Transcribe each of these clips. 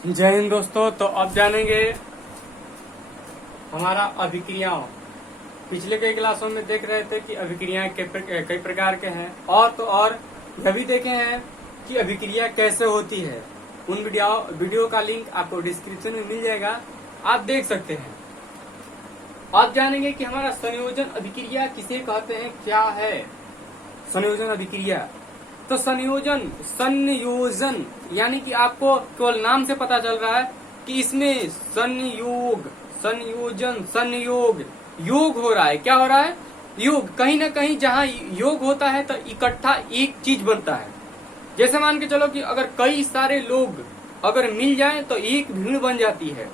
जय हिंद दोस्तों। तो अब जानेंगे हमारा अभिक्रियाओं। पिछले कई क्लासों में देख रहे थे कि अभिक्रियाएं कई प्रकार के हैं, और तो और यह भी देखे हैं कि अभिक्रिया कैसे होती है। उन वीडियो का लिंक आपको डिस्क्रिप्शन में मिल जाएगा, आप देख सकते हैं। अब जानेंगे कि हमारा संयोजन अभिक्रिया किसे कहते हैं, क्या है संयोजन अभिक्रिया। तो संयोजन यानी कि आपको केवल नाम से पता चल रहा है कि इसमें संयोग योग हो रहा है। क्या हो रहा है? योग। कहीं ना कहीं जहाँ योग होता है तो इकट्ठा एक चीज बनता है। जैसे मान के चलो कि अगर कई सारे लोग अगर मिल जाएं तो एक भीड़ बन जाती है।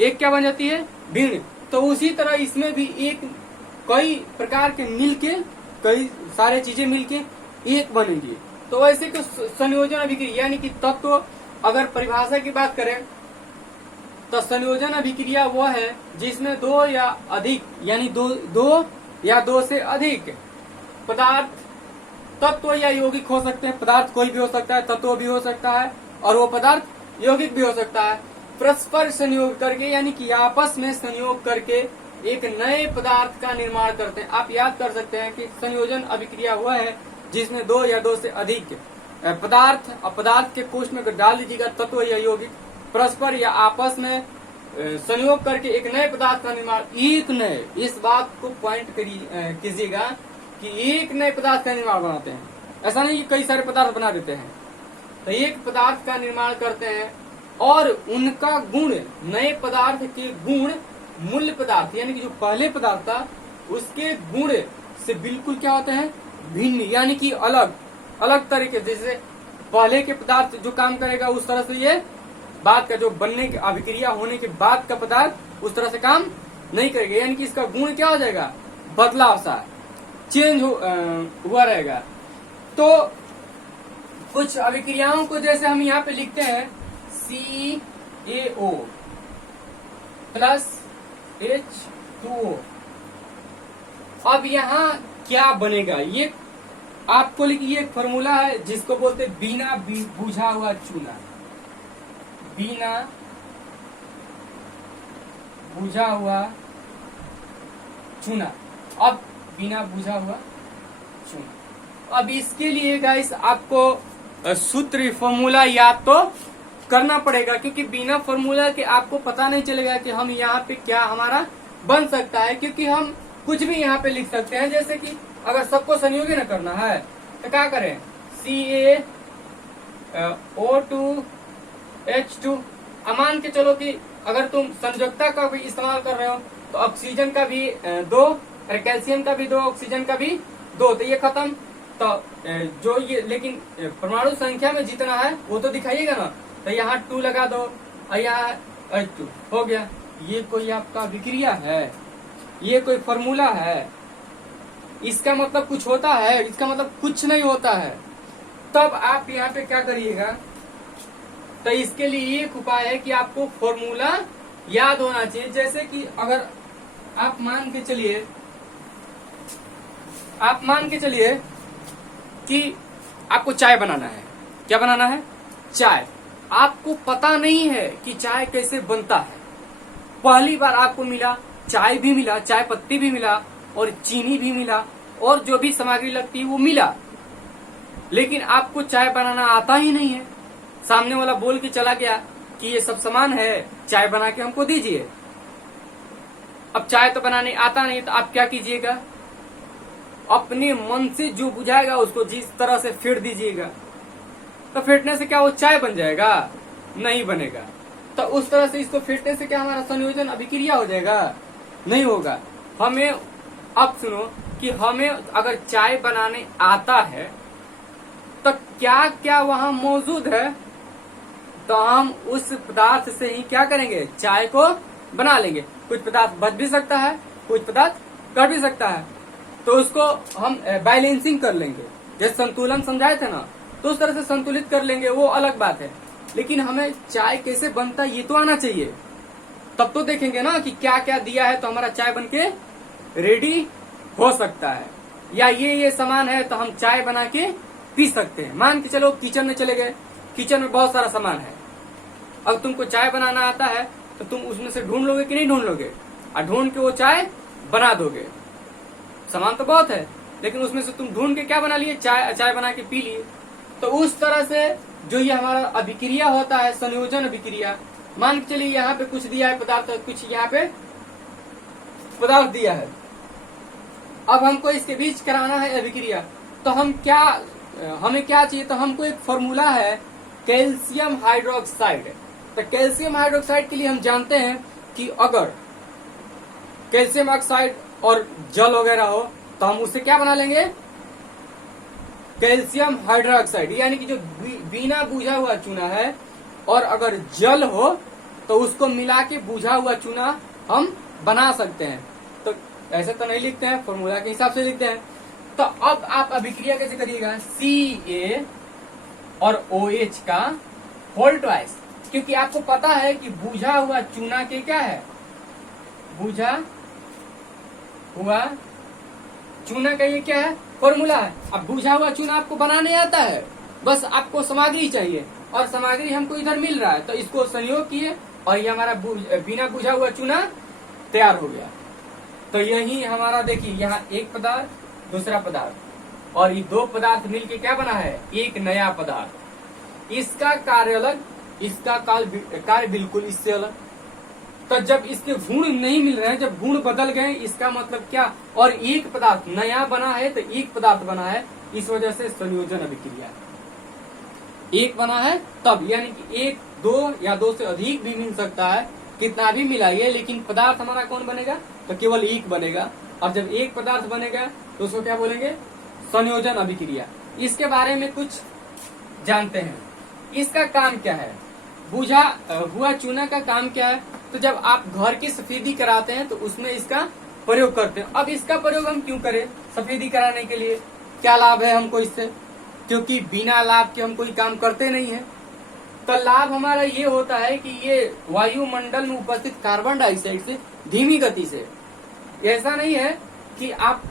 एक क्या बन जाती है? भीड़। तो उसी तरह इसमें भी एक कई प्रकार के मिलके, कई सारे चीजें मिलके एक बनेंगी। तो वैसे कि संयोजन अभिक्रिया यानी कि तत्व, अगर परिभाषा की बात करें तो संयोजन अभिक्रिया वह है जिसमें दो या अधिक यानी दो या दो से अधिक पदार्थ, तत्व या यौगिक हो सकते हैं। पदार्थ कोई भी हो सकता है, तत्व भी हो सकता है, और वो पदार्थ यौगिक भी हो सकता है। परस्पर संयोग करके यानी कि आपस में संयोग करके एक नए पदार्थ का निर्माण करते हैं। आप याद कर सकते हैं कि संयोजन अभिक्रिया हुआ है जिसमें दो या दो से अधिक पदार्थ, और पदार्थ के कोश में अगर डाल दीजिएगा तत्व या यौगिक, परस्पर या आपस में संयोग करके एक नए पदार्थ का निर्माण। एक नए, इस बात को पॉइंट कीजिएगा कि एक नए पदार्थ का निर्माण बनाते हैं। ऐसा नहीं कि कई सारे पदार्थ बना देते हैं। तो एक पदार्थ का निर्माण करते हैं और उनका गुण, नए पदार्थ के गुण मूल पदार्थ यानी कि जो पहले पदार्थ था उसके गुण से बिल्कुल क्या होते हैं? भिन्न, यानी कि अलग अलग तरीके। जैसे पहले के पदार्थ जो काम करेगा उस तरह से ये बाद का जो बनने की अभिक्रिया होने के बाद का पदार्थ उस तरह से काम नहीं करेगा। यानी कि इसका गुण क्या हो जाएगा? बदलाव सा, चेंज हुआ रहेगा। तो कुछ अभिक्रियाओं को जैसे हम यहाँ पे लिखते हैं CaO प्लस H2O। अब यहाँ क्या बनेगा? ये आपको लिखिए, एक फॉर्मूला है जिसको बोलते हैं बिना बुझा हुआ चूना। बिना बुझा हुआ चूना। अब बिना बुझा हुआ चूना। अब इसके लिए गाइस आपको सूत्र, फॉर्मूला याद तो करना पड़ेगा, क्योंकि बिना फॉर्मूला के आपको पता नहीं चलेगा कि हम यहाँ पे क्या हमारा बन सकता है। क्योंकि हम कुछ भी यहाँ पे लिख सकते हैं। जैसे कि अगर सबको संयोगी न करना है तो क्या करें? CaO2H2। मान के चलो कि अगर तुम संयोजकता का भी इस्तेमाल कर रहे हो तो ऑक्सीजन का भी 2 और कैल्शियम का भी 2, ऑक्सीजन का भी 2, तो ये खत्म। तो जो ये, लेकिन परमाणु संख्या में जितना है वो तो दिखाइएगा ना। तो यहाँ 2 लगा दो और यहाँ H2 हो गया। ये कोई आपका अभिक्रिया है? ये कोई फॉर्मूला है? इसका मतलब कुछ होता है? इसका मतलब कुछ नहीं होता है। तब आप यहाँ पे क्या करिएगा? तो इसके लिए एक उपाय है कि आपको फॉर्मूला याद होना चाहिए। जैसे कि अगर आप मान के चलिए कि आपको चाय बनाना है। क्या बनाना है? चाय। आपको पता नहीं है कि चाय कैसे बनता है। पहली बार आपको मिला, चाय भी मिला, चाय पत्ती भी मिला, और चीनी भी मिला, और जो भी सामग्री लगती है वो मिला, लेकिन आपको चाय बनाना आता ही नहीं है। सामने वाला बोल के चला गया कि ये सब सामान है, चाय बना के हमको दीजिए। अब चाय तो बनाने आता नहीं, तो आप क्या कीजिएगा? अपने मन से जो बुझाएगा उसको जिस तरह से फेंट दीजिएगा। तो फेंटने से क्या वो चाय बन जाएगा? नहीं बनेगा। तो उस तरह से इसको फेंटने से क्या हमारा संयोजन अभिक्रिया हो जाएगा? नहीं होगा। हमें अब सुनो कि हमें अगर चाय बनाने आता है तो क्या क्या वहां मौजूद है, तो हम उस पदार्थ से ही क्या करेंगे? चाय को बना लेंगे। कुछ पदार्थ बच भी सकता है, कुछ पदार्थ घट भी सकता है, तो उसको हम बैलेंसिंग कर लेंगे। जैसे संतुलन समझाए थे ना, तो उस तरह से संतुलित कर लेंगे, वो अलग बात है। लेकिन हमें चाय कैसे बनता है ये तो आना चाहिए, तब तो देखेंगे ना कि क्या क्या दिया है तो हमारा चाय बनके रेडी हो सकता है। या ये सामान है तो हम चाय बना के पी सकते हैं। मान के चलो किचन में चले गए, किचन में बहुत सारा सामान है, अब तुमको चाय बनाना आता है तो तुम उसमें से ढूंढ लोगे कि नहीं ढूंढ लोगे, और ढूंढ के वो चाय बना दोगे। सामान तो बहुत है, लेकिन उसमें से तुम ढूंढ के क्या बना लिए, चाय बना के पी लिए। तो उस तरह से जो ये हमारा अभिक्रिया होता है, संयोजन अभिक्रिया, मान के चलिए यहाँ पे कुछ दिया है पदार्थ, कुछ यहाँ पे पदार्थ दिया है, अब हमको इसके बीच कराना है अभिक्रिया। तो हमें क्या चाहिए, तो हमको एक फॉर्मूला है कैल्शियम हाइड्रोक्साइड। तो कैल्शियम हाइड्रोक्साइड के लिए हम जानते हैं कि अगर कैल्शियम ऑक्साइड और जल वगैरह हो तो हम उससे क्या बना लेंगे, कैल्शियम हाइड्रोक्साइड। यानी कि जो बिना बुझा हुआ चूना है और अगर जल हो तो उसको मिला के बुझा हुआ चूना हम बना सकते हैं। तो ऐसे तो नहीं लिखते हैं, फॉर्मूला के हिसाब से लिखते हैं। तो अब आप अभिक्रिया कैसे करिएगा, Ca और OH का होल ट्वाइस, क्योंकि आपको पता है कि बुझा हुआ चूना के क्या है, बुझा हुआ चूना का ये क्या है, फॉर्मूला है। अब बुझा हुआ चूना आपको बनाने आता है, बस आपको सामग्री चाहिए, और सामग्री हमको इधर मिल रहा है, तो इसको संयोग किए और ये हमारा बिना बुझा हुआ चूना तैयार हो गया। तो यही हमारा देखिए, यहाँ एक पदार्थ, दूसरा पदार्थ, और ये दो पदार्थ मिलके क्या बना है, एक नया पदार्थ। इसका कार्य अलग, इसका कार्य बिल्कुल इससे अलग। तो जब इसके गुण नहीं मिल रहे हैं, जब गुण बदल गए, इसका मतलब क्या, और एक पदार्थ नया बना है तो एक पदार्थ बना है, इस वजह से संयोजन अभिक्रिया एक बना है तब। यानी कि एक, दो या दो से अधिक भी मिल सकता है, कितना भी मिलाइए, लेकिन पदार्थ हमारा कौन बनेगा, तो केवल एक बनेगा। और जब एक पदार्थ बनेगा तो उसको क्या बोलेंगे, संयोजन अभिक्रिया। इसके बारे में कुछ जानते हैं, इसका काम क्या है, बुझा हुआ चूना का काम क्या है। तो जब आप घर की सफेदी कराते हैं तो उसमें इसका प्रयोग करते हैं। अब इसका प्रयोग हम क्यों करें, सफेदी कराने के लिए क्या लाभ है हमको इससे, क्योंकि बिना लाभ के हम कोई काम करते नहीं है। तो लाभ हमारा ये होता है कि ये वायुमंडल में उपस्थित कार्बन डाइऑक्साइड से धीमी गति से, ऐसा नहीं है कि आप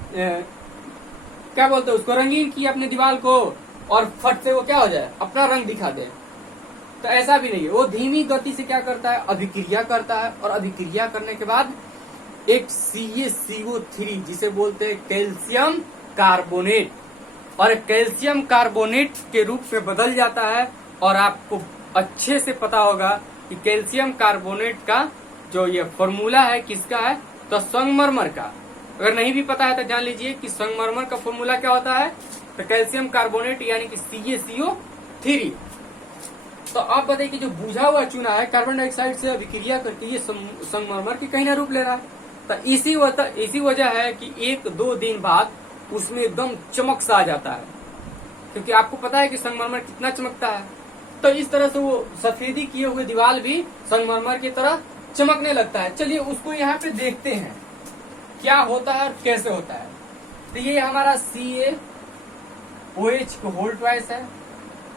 क्या बोलते हैं उसको, रंगीन किए अपने दीवार को और फट से वो क्या हो जाए, अपना रंग दिखा दे, तो ऐसा भी नहीं है। वो धीमी गति से क्या करता है, अभिक्रिया करता है, और अभिक्रिया करने के बाद एक CaCO3 जिसे बोलते हैं कैल्शियम कार्बोनेट, और कैल्शियम कार्बोनेट के रूप में बदल जाता है। और आपको अच्छे से पता होगा कि कैल्शियम कार्बोनेट का जो ये फॉर्मूला है किसका है, तो संगमरमर का। अगर नहीं भी पता है तो जान लीजिए कि संगमरमर का फॉर्मूला क्या होता है, तो कैल्शियम कार्बोनेट यानी कि CaCO3। तो आप बताइए कि जो बुझा हुआ चूना है कार्बन डाइऑक्साइड से अभिक्रिया करके ये संगमरमर की कहीं ना रूप ले रहा है। तो इसी वजह है कि एक दो दिन बाद उसमें एकदम चमक सा आ जाता है, क्योंकि आपको पता है कि संगमरमर कितना चमकता है। तो इस तरह से वो सफेदी किए हुए दीवार भी संगमरमर की तरह चमकने लगता है। चलिए उसको यहाँ पे देखते हैं क्या होता है और कैसे होता है। तो ये हमारा CaOH को होल ट्वाइस है,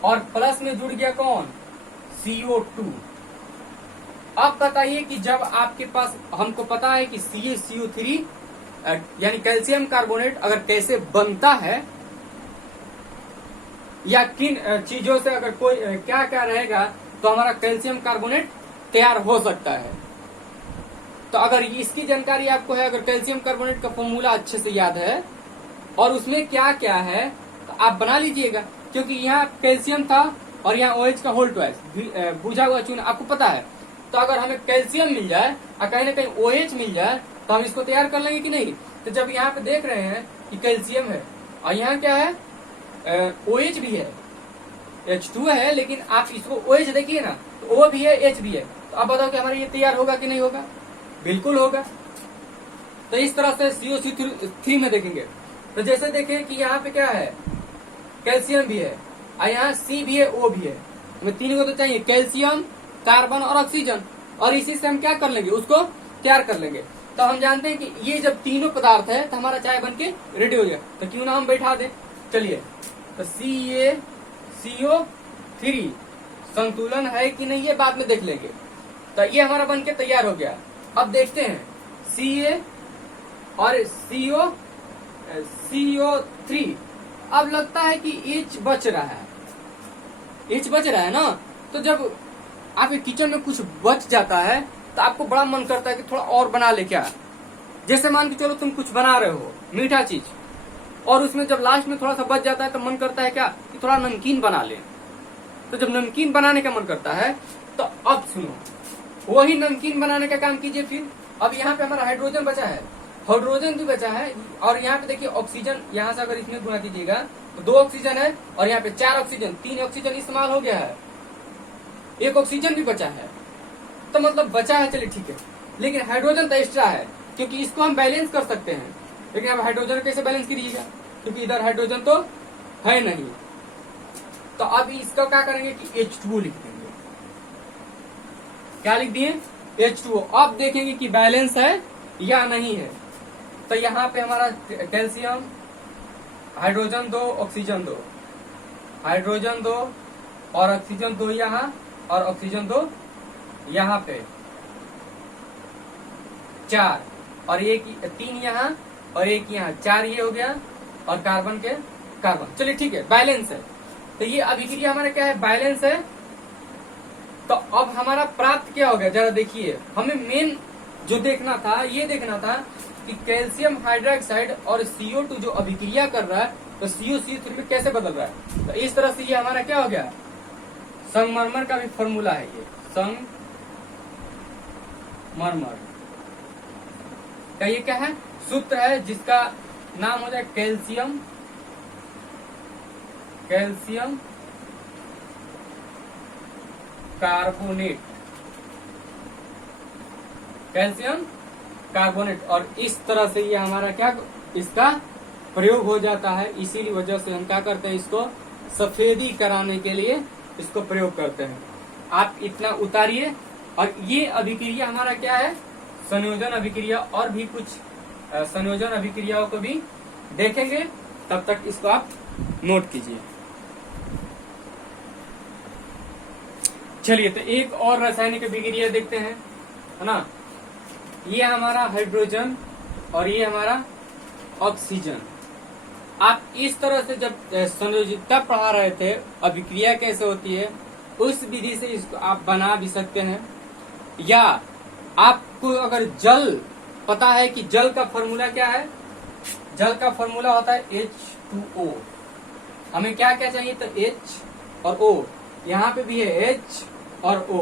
और प्लस में जुड़ गया कौन, CO2। अब बताइए कि जब आपके पास, हमको पता है कि CaCO3 यानी कैल्शियम कार्बोनेट अगर कैसे बनता है, या किन चीजों से अगर कोई क्या क्या रहेगा तो हमारा कैल्शियम कार्बोनेट तैयार हो सकता है। तो अगर इसकी जानकारी आपको है, अगर कैल्शियम कार्बोनेट का फॉर्मूला अच्छे से याद है और उसमें क्या क्या है, तो आप बना लीजिएगा। क्योंकि यहाँ कैल्शियम था और यहाँ OH का होल ट्वाइस, बुझा हुआ चूना आपको पता है। तो अगर हमें कैल्शियम मिल जाए और कहीं ना कहीं OH मिल जाए तो हम इसको तैयार कर लेंगे कि नहीं। तो जब यहाँ पे देख रहे हैं कि कैल्शियम है और यहाँ क्या है, OH भी है, H2 है, लेकिन आप इसको OH देखिए ना, तो O भी है, H भी है। तो अब बताओ कि हमारा ये तैयार होगा कि नहीं होगा, बिल्कुल होगा। तो इस तरह से CaCO3 में देखेंगे तो जैसे देखें कि यहाँ पे क्या है, कैल्शियम भी है और यहाँ C भी है, O भी है। हमें तीन को तो चाहिए, कैल्शियम, कार्बन और ऑक्सीजन, और इसी से हम क्या कर लेंगे, उसको तैयार कर लेंगे। तो हम जानते हैं कि ये जब तीनों पदार्थ है तो हमारा चाय बन के रेडी हो गया। तो क्यों ना हम बैठा दें, चलिए। तो CaCO3 संतुलन है कि नहीं ये बाद में देख लेंगे। तो ये हमारा बन के तैयार हो गया। अब देखते हैं Ca और CO3। अब लगता है कि H बच रहा है, H बच रहा है ना। तो जब आपके किचन में कुछ बच जाता है तो आपको बड़ा मन करता है कि थोड़ा और बना ले क्या। जैसे मान के चलो तुम कुछ बना रहे हो मीठा चीज, और उसमें जब लास्ट में थोड़ा सा बच जाता है तो मन करता है क्या कि थोड़ा नमकीन बना ले। तो जब नमकीन बनाने का मन करता है तो अब सुनो, वही नमकीन बनाने का काम कीजिए। फिर अब यहाँ पे हमारा हाइड्रोजन बचा है, हाइड्रोजन भी बचा है, और यहाँ पे देखिए ऑक्सीजन, यहाँ से अगर इसमें गुणा कीजिएगा तो 2 ऑक्सीजन है, और यहाँ पे 4 ऑक्सीजन, 3 ऑक्सीजन इस्तेमाल हो गया है, 1 ऑक्सीजन भी बचा है। तो मतलब बचा है, चलिए ठीक है, लेकिन हाइड्रोजन तो एक्स्ट्रा है क्योंकि इसको हम बैलेंस कर सकते हैं। लेकिन अब हाइड्रोजन कैसे बैलेंस करिएगा, क्योंकि इधर हाइड्रोजन तो है नहीं। तो अब इसका क्या करेंगे कि H2O लिख देंगे। क्या लिख दिए? H2O। अब देखेंगे कि बैलेंस है या नहीं है। तो यहाँ पे हमारा कैल्शियम, हाइड्रोजन 2, ऑक्सीजन 2, हाइड्रोजन 2 और ऑक्सीजन 2 यहाँ, और ऑक्सीजन 2 यहाँ पे 4, और 3 यहाँ और 1 यहाँ, 4 ये हो गया, और कार्बन के कार्बन। चलिए ठीक है, बैलेंस है। तो ये अभिक्रिया हमारा क्या है? बैलेंस है। तो अब हमारा प्राप्त क्या हो गया, जरा देखिए। हमें मेन जो देखना था, ये देखना था कि कैल्शियम हाइड्रोक्साइड और CO2 जो अभिक्रिया कर रहा है तो CuCl3 में कैसे बदल रहा है। तो इस तरह से ये हमारा क्या हो गया, संगमरमर का भी फॉर्मूला है ये, संगमरमर का ये क्या है, सूत्र है, जिसका नाम हो जाए कैल्शियम कार्बोनेट, कैल्शियम कार्बोनेट। और इस तरह से ये हमारा क्या, इसका प्रयोग हो जाता है। इसीलिए वजह से हम क्या करते हैं, इसको सफेदी कराने के लिए इसको प्रयोग करते हैं। आप इतना उतारिए। और ये अभिक्रिया हमारा क्या है, संयोजन अभिक्रिया, और भी कुछ संयोजन अभिक्रियाओं को भी देखेंगे। तब तक इसको आप नोट कीजिए। चलिए, तो एक और रासायनिक अभिक्रिया देखते हैं, है ना। ये हमारा हाइड्रोजन और ये हमारा ऑक्सीजन। आप इस तरह से जब संयोजितता पढ़ा रहे थे, अभिक्रिया कैसे होती है, उस विधि से इसको आप बना भी सकते हैं। या आपको अगर जल पता है कि जल का फॉर्मूला क्या है, जल का फॉर्मूला होता है H2O। हमें क्या क्या चाहिए, तो H और O, यहाँ पे भी है H और O।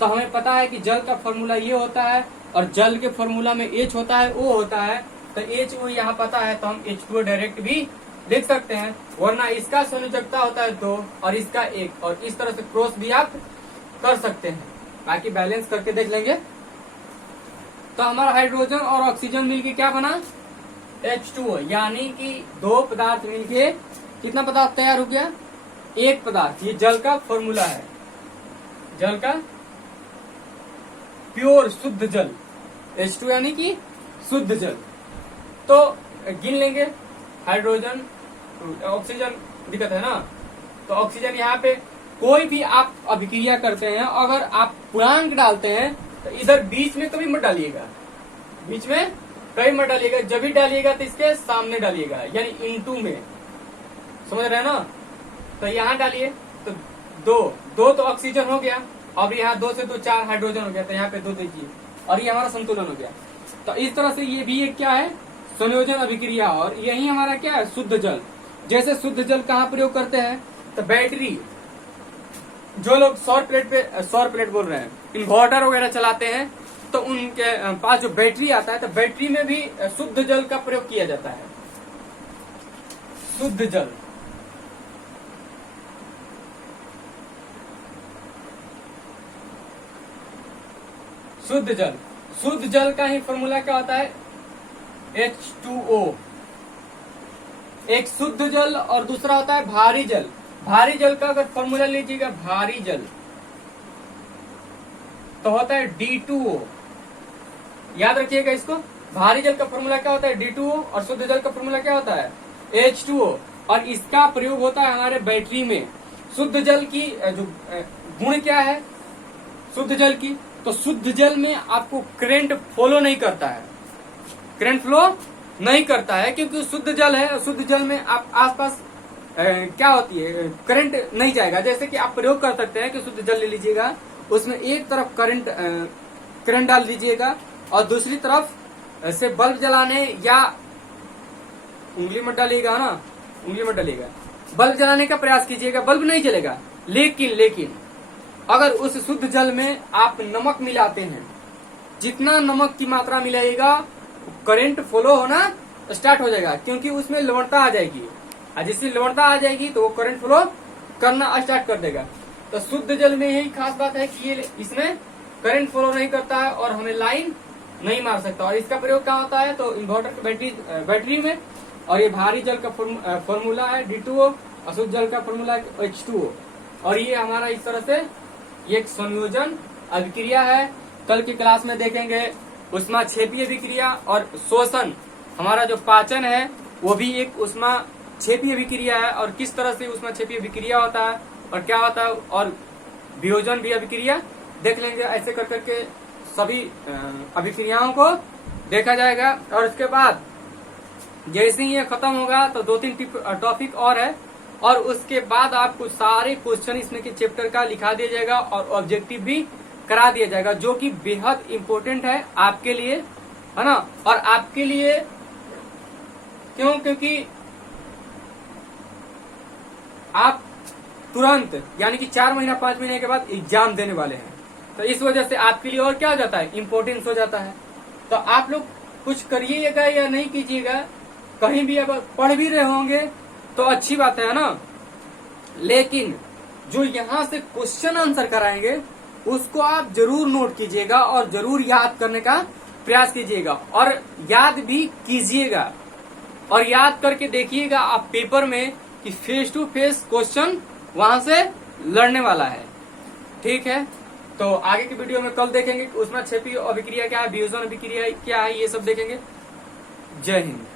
तो हमें पता है कि जल का फॉर्मूला ये होता है, और जल के फॉर्मूला में H होता है, O होता है। तो HO यहाँ पता है, तो हम H2O डायरेक्ट भी लिख सकते हैं। वरना इसका संयोजकता होता है 2 और इसका 1, और इस तरह से क्रॉस भी आप कर सकते हैं। बाकी बैलेंस करके देख लेंगे। तो हमारा हाइड्रोजन और ऑक्सीजन मिलके क्या बना, H2O, यानी कि 2 पदार्थ मिलके कितना पदार्थ तैयार हो गया, 1 पदार्थ। ये जल का फॉर्मूला है, जल का प्योर शुद्ध जल, H2 यानी कि शुद्ध जल। तो गिन लेंगे, हाइड्रोजन, ऑक्सीजन दिक्कत है ना। तो ऑक्सीजन यहाँ पे कोई भी आप अभिक्रिया करते हैं, अगर आप पूर्णांक डालते हैं तो इधर बीच में कभी मत डालिएगा, बीच में कभी मत डालिएगा। जब भी डालिएगा तो इसके सामने डालिएगा, यानी इनटू में, समझ रहे हैं ना। तो यहाँ डालिए, तो 2 तो ऑक्सीजन हो गया, अब यहाँ 2 से 2 4 हाइड्रोजन हो गया, तो यहाँ पे 2 दीजिए, और ये हमारा संतुलन हो गया। तो इस तरह से ये भी एक क्या है, संयोजन अभिक्रिया। और यही हमारा क्या है, शुद्ध जल। जैसे शुद्ध जल कहाँ प्रयोग करते हैं, तो बैटरी, जो लोग सौर प्लेट बोल रहे हैं, इन्वर्टर वगैरह चलाते हैं, तो उनके पास जो बैटरी आता है, तो बैटरी में भी शुद्ध जल का प्रयोग किया जाता है। शुद्ध जल, शुद्ध जल, शुद्ध जल का ही फॉर्मूला क्या होता है, H2O। एक शुद्ध जल और दूसरा होता है भारी जल। भारी जल का अगर फॉर्मूला लीजिएगा, भारी जल तो होता है D2O। याद रखिएगा इसको, भारी जल का फॉर्मूला क्या होता है, D2O, और शुद्ध जल का फॉर्मूला क्या होता है, H2O। और इसका प्रयोग होता है हमारे बैटरी में। शुद्ध जल की जो गुण क्या है शुद्ध जल की, तो शुद्ध जल में आपको करंट फ्लो नहीं करता है, करंट फ्लो नहीं करता है, क्योंकि शुद्ध जल है। शुद्ध जल में आप आसपास क्या होती है, करंट नहीं जाएगा। जैसे कि आप प्रयोग कर सकते हैं कि शुद्ध जल ले लीजिएगा उसमें एक तरफ करंट डाल दीजिएगा और दूसरी तरफ ऐसे बल्ब जलाने या उंगली मत डालिएगा ना, उंगली मत डालिएगा, बल्ब जलाने का प्रयास कीजिएगा, बल्ब नहीं जलेगा। लेकिन अगर उस शुद्ध जल में आप नमक मिलाते हैं, जितना नमक की मात्रा मिलाइएगा करंट फ्लो होना स्टार्ट हो जाएगा, क्योंकि उसमें लवणता आ जाएगी, और जिससे लवणता आ जाएगी तो वो करंट फ्लो करना स्टार्ट कर देगा। तो शुद्ध जल में यही खास बात है कि ये इसमें करंट फ्लो नहीं करता है और हमें लाइन नहीं मार सकता। और इसका प्रयोग क्या होता है, तो इन्वर्टर की बैटरी में। और ये भारी जल का फॉर्मूला है D2O, अशुद्ध जल का फॉर्मूला है H2O। और ये हमारा इस तरह से ये एक संयोजन अभिक्रिया है। कल की क्लास में देखेंगे उष्मा क्षेपीय अभिक्रिया और शोषण, हमारा जो पाचन है वो भी एक उष्मा क्षेपीय अभिक्रिया है, और किस तरह से उष्मा क्षेपीय अभिक्रिया होता है और क्या होता है, और वियोजन भी अभिक्रिया देख लेंगे। ऐसे कर करके सभी अभिक्रियाओं को देखा जाएगा। और उसके बाद जैसे ही ये खत्म होगा तो 2-3 टॉपिक और है, और उसके बाद आपको सारे क्वेश्चन इसमें के चैप्टर का लिखा दिया जाएगा और ऑब्जेक्टिव भी करा दिया जाएगा, जो कि बेहद इंपॉर्टेंट है आपके लिए, है ना। और आपके लिए क्योंकि आप तुरंत यानी कि 4 महीना 5 महीने के बाद एग्जाम देने वाले हैं, तो इस वजह से आपके लिए और क्या हो जाता है, इम्पोर्टेंस हो जाता है। तो आप लोग कुछ करिएगा या नहीं कीजिएगा, कहीं भी अगर पढ़ भी रहे होंगे तो अच्छी बात है ना, लेकिन जो यहाँ से क्वेश्चन आंसर कराएंगे उसको आप जरूर नोट कीजिएगा और जरूर याद करने का प्रयास कीजिएगा, और याद भी कीजिएगा, और याद करके देखिएगा आप पेपर में कि फेस टू फेस क्वेश्चन वहां से लड़ने वाला है। ठीक है, तो आगे की वीडियो में कल देखेंगे कि उष्मा क्षेपीय अभिक्रिया क्या है, वियोजन अभिक्रिया क्या है, ये सब देखेंगे। जय हिंद।